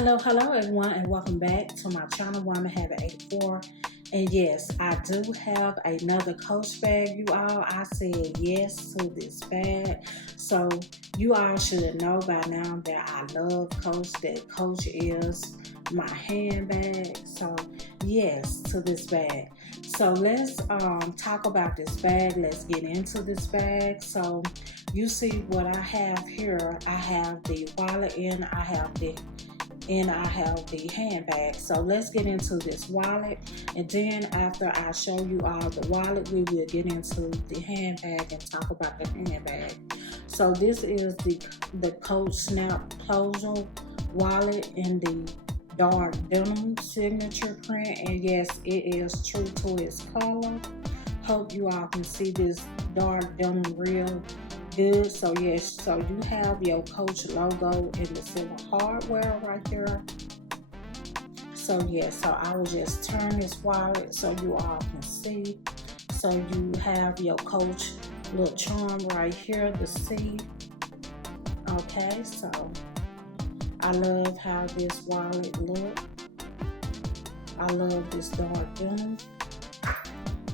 Hello everyone, and welcome back to my channel, Woman Habit 84. And yes, I do have another Coach bag, you all. I said yes to this bag. So you all should know by now that I love Coach, that Coach is my handbag. So yes to this bag. So let's talk about this bag. Let's get into this bag. So you see what I have here. I have the wallet and I have the handbag. So let's get into this wallet, and then after I show you all the wallet, we will get into the handbag and talk about the handbag. So this is the Coach Snap Closure wallet in the dark denim signature print, and yes, it is true to its color. Hope you all can see this dark denim real good. So yes, so you have your Coach logo in the silver hardware right here. So yes, so I will just turn this wallet so you all can see. So you have your Coach little charm right here to see. Okay, so I love how this wallet look. I love this dark denim.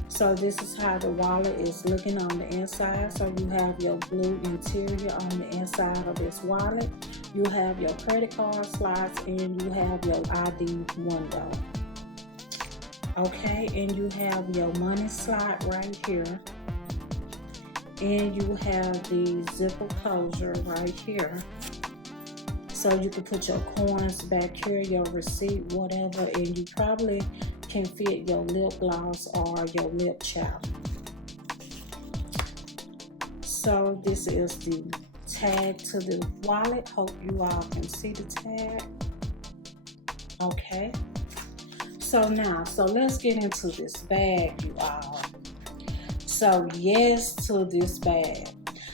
So this is how the wallet is looking on the inside. So you have your blue interior on the inside of this wallet. You have your credit card slots and you have your ID window. Okay, and you have your money slot right here. And you have the zipper closure right here. So you can put your coins back here, your receipt, whatever, and you probably can fit your lip gloss or your lip chap. So this is the tag to the wallet. Hope you all can see the tag. Okay. So now, so let's get into this bag, you all. So yes to this bag.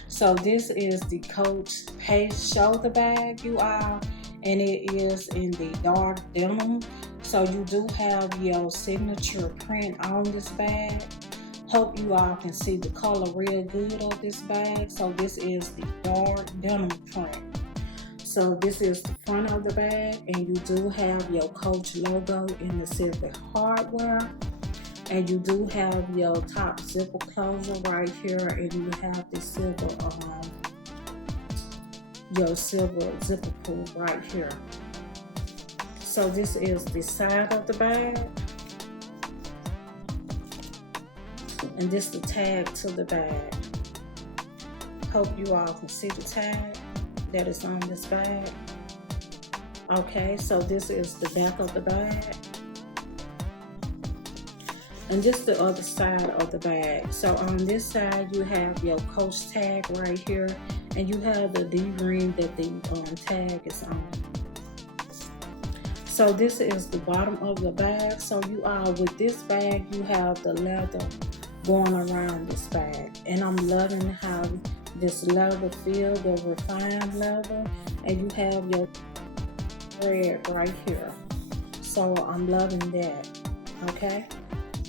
So this is the Coach Pace shoulder bag, you all, and it is in the dark denim. So you do have your signature print on this bag. Hope you all can see the color real good of this bag. So this is the dark denim print. So this is the front of the bag, and you do have your Coach logo in the silver hardware. And you do have your top zipper closure right here, and you have the silver, your silver zipper pull right here. So this is the side of the bag, and this is the tag to the bag. Hope you all can see the tag that is on this bag. Okay, so this is the back of the bag. And this is the other side of the bag. So on this side, you have your Coach tag right here, and you have the D-ring that the tag is on. So this is the bottom of the bag. So you are with this bag, you have the leather going around this bag, and I'm loving how this leather feel, the refined leather, and you have your thread right here. So I'm loving that. Okay.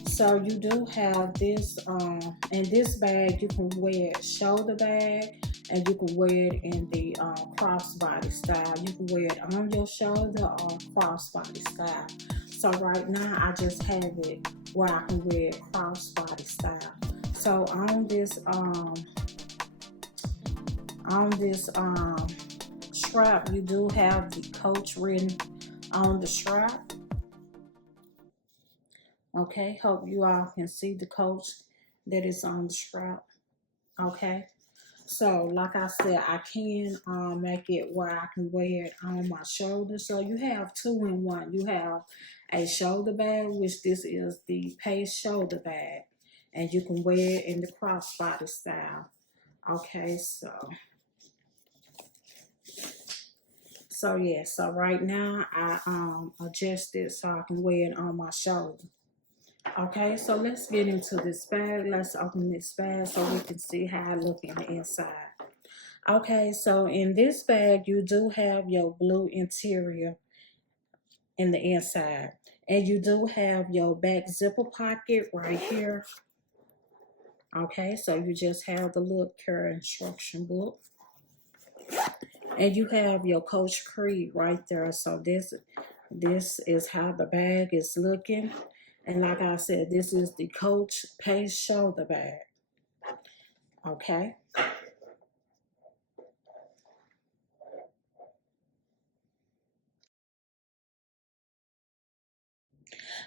So you do have this, and this bag you can wear it shoulder bag, and you can wear it in the crossbody style. You can wear it on your shoulder or crossbody style. So right now I just have it where I can wear it crossbody style. So on this strap, you do have the Coach written on the strap. Okay, hope you all can see the Coach that is on the strap. Okay, so like I said, I can make it where I can wear it on my shoulder. So you have two in one. You have a shoulder bag, which this is the Pace shoulder bag, and you can wear it in the crossbody style. Okay, so yeah, so right now I adjust it so I can wear it on my shoulder. Okay, so let's get into this bag. Let's open this bag so we can see how I look in the inside. Okay, so in this bag, you do have your blue interior in the inside. And you do have your back zipper pocket right here. Okay, so you just have the little care instruction book. And you have your Coach Creed right there. So this is how the bag is looking. And like I said, this is the Coach Pace shoulder bag. Okay.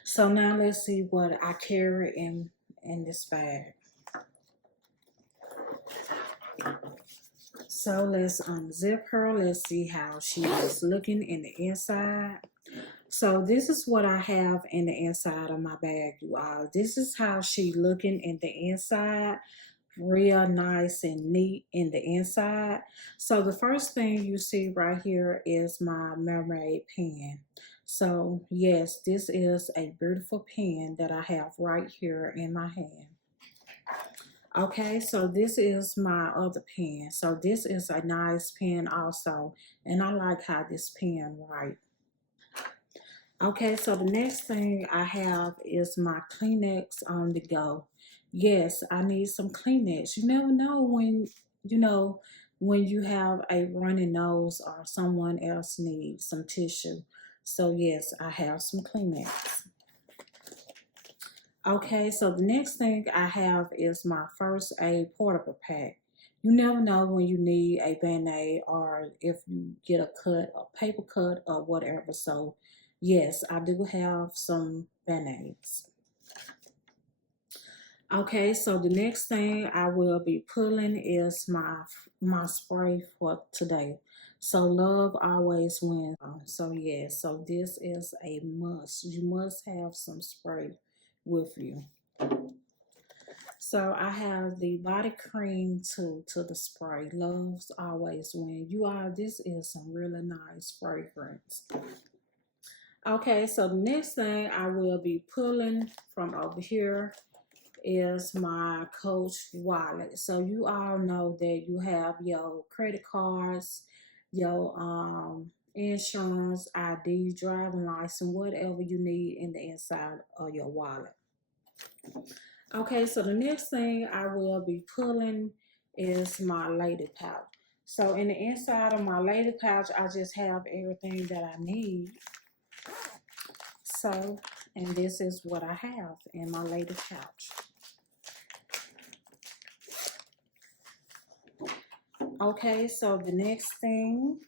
So now let's see what I carry in this bag. So let's unzip her. Let's see how she is looking in the inside. So this is what I have in the inside of my bag, you all. This is how she looking in the inside. Real nice and neat in the inside. So the first thing you see right here is my mermaid pen. So yes, this is a beautiful pen that I have right here in my hand. Okay, so this is my other pen. So this is a nice pen also, and I like how this pen writes. Okay, so the next thing I have is my Kleenex on the go. Yes, I need some Kleenex. You never know you know, when you have a runny nose or someone else needs some tissue. So yes, I have some Kleenex. Okay, so the next thing I have is my first aid portable pack. You never know when you need a Band-Aid or if you get a cut, a paper cut or whatever. So yes, I do have some Band-Aids. Okay, so the next thing I will be pulling is my spray for today. So love always wins. So yes, so this is a must. You must have some spray with you. So I have the body cream to the spray. Love's always win. You all, this is some really nice fragrance. Okay, so the next thing I will be pulling from over here is my Coach wallet. So you all know that you have your credit cards, your insurance, ID, driving license, whatever you need in the inside of your wallet. Okay, so the next thing I will be pulling is my lady pouch. So in the inside of my lady pouch, I just have everything that I need. So, and this is what I have in my lady pouch. Okay, so the next thing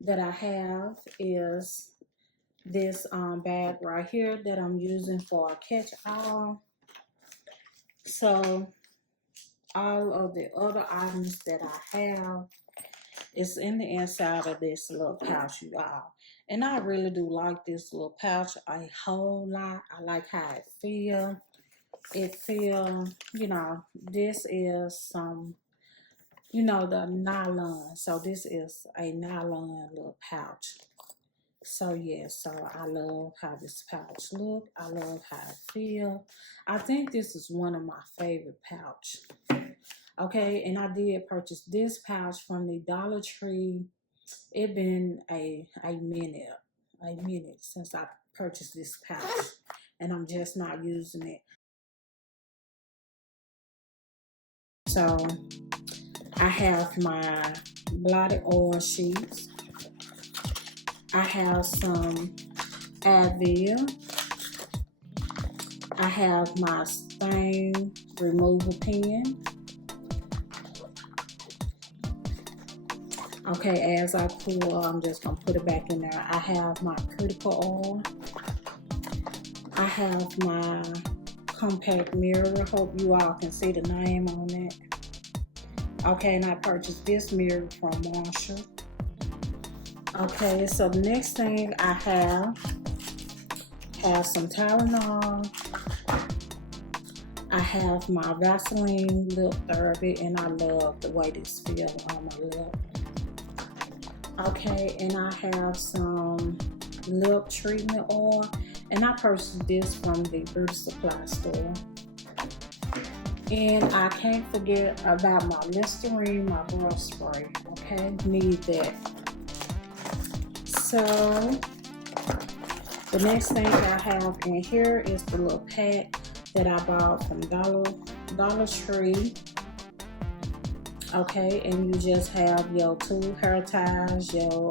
that I have is this bag right here that I'm using for a catch-all. So all of the other items that I have is in the inside of this little pouch, you all. And I really do like this little pouch a whole lot. I like how it feels. It feels, you know, this is some, you know, the nylon. So this is a nylon little pouch. So yes, so I love how this pouch look. I love how it feel. I think this is one of my favorite pouch. Okay, and I did purchase this pouch from the Dollar Tree. It been a minute since I purchased this pouch, and I'm just not using it. So I have my blotted oil sheets. I have some Advil. I have my stain removal pen. Okay, as I pour, I'm just gonna put it back in there. I have my critical oil. I have my compact mirror. Hope you all can see the name on it. Okay, and I purchased this mirror from Marshall. Okay, so the next thing I have some Tylenol. I have my Vaseline lip therapy, and I love the way this feels on my lip. Okay, and I have some lip treatment oil, and I purchased this from the beauty supply store. And I can't forget about my Listerine, my brush spray. Okay, need that. So the next thing I have in here is the little pack that I bought from Dollar Tree. Okay, and you just have your 2 hair ties, your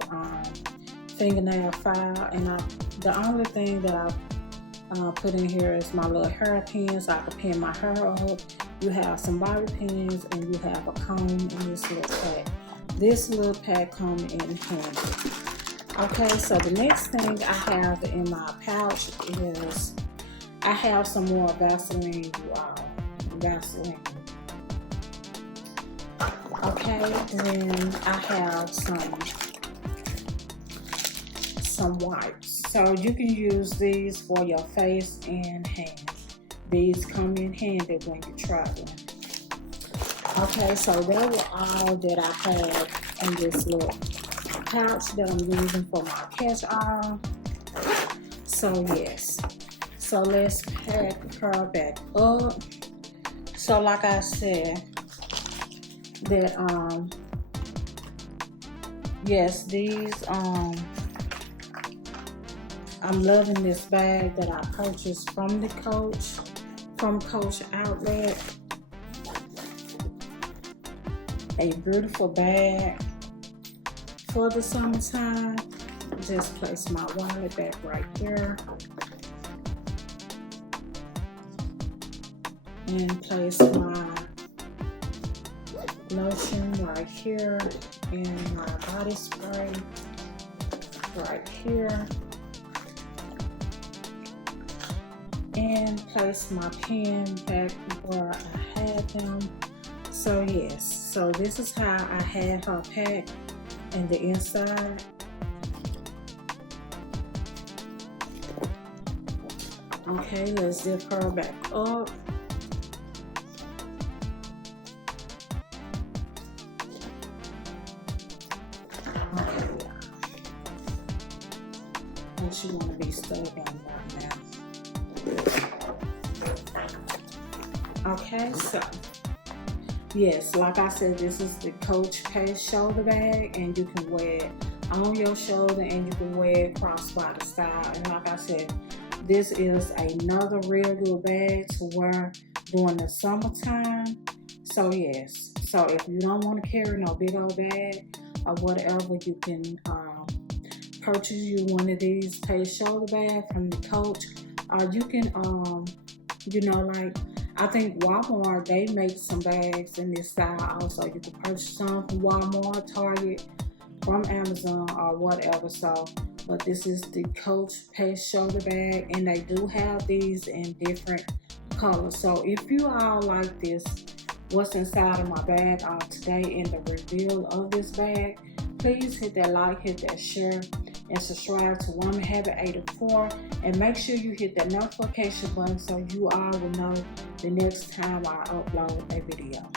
fingernail file, and the only thing that I put in here is my little hair pin so I can pin my hair up. You have some bobby pins and you have a comb in this little pack. This little pack comes in handy. Okay, so the next thing I have in my pouch is I have some more Vaseline, you all. Vaseline. Okay, then I have some wipes. So you can use these for your face and hands. These come in handy when you're traveling. Okay, so that was all that I have in this little pouch that I'm using for my catch-all. So yes, so let's pack her back up. So like I said, that yes, these I'm loving this bag that I purchased from Coach Outlet. A beautiful bag for the summertime. Just place my wallet back right here and place my lotion right here and my body spray right here, and place my pen back where I had them. So yes, so this is how I had her packed in the inside. Okay, let's zip her back up. Okay, and she want to be stuck on right now. Okay, so yes, like I said, this is the Coach Pace shoulder bag, and you can wear it on your shoulder and you can wear it crossbody style. And like I said, this is another real good bag to wear during the summertime. So yes, so if you don't want to carry no big old bag or whatever, you can purchase you one of these Pace shoulder bags from the Coach, or you can you know, like I think Walmart, they make some bags in this style also. You can purchase some from Walmart, Target, from Amazon, or whatever. So, but this is the Coach Pace shoulder bag, and they do have these in different colors. So if you all like this, what's inside of my bag today in the reveal of this bag, please hit that like, hit that share, and subscribe to Woman Habit 84, and make sure you hit that notification button so you all will know the next time I upload a video.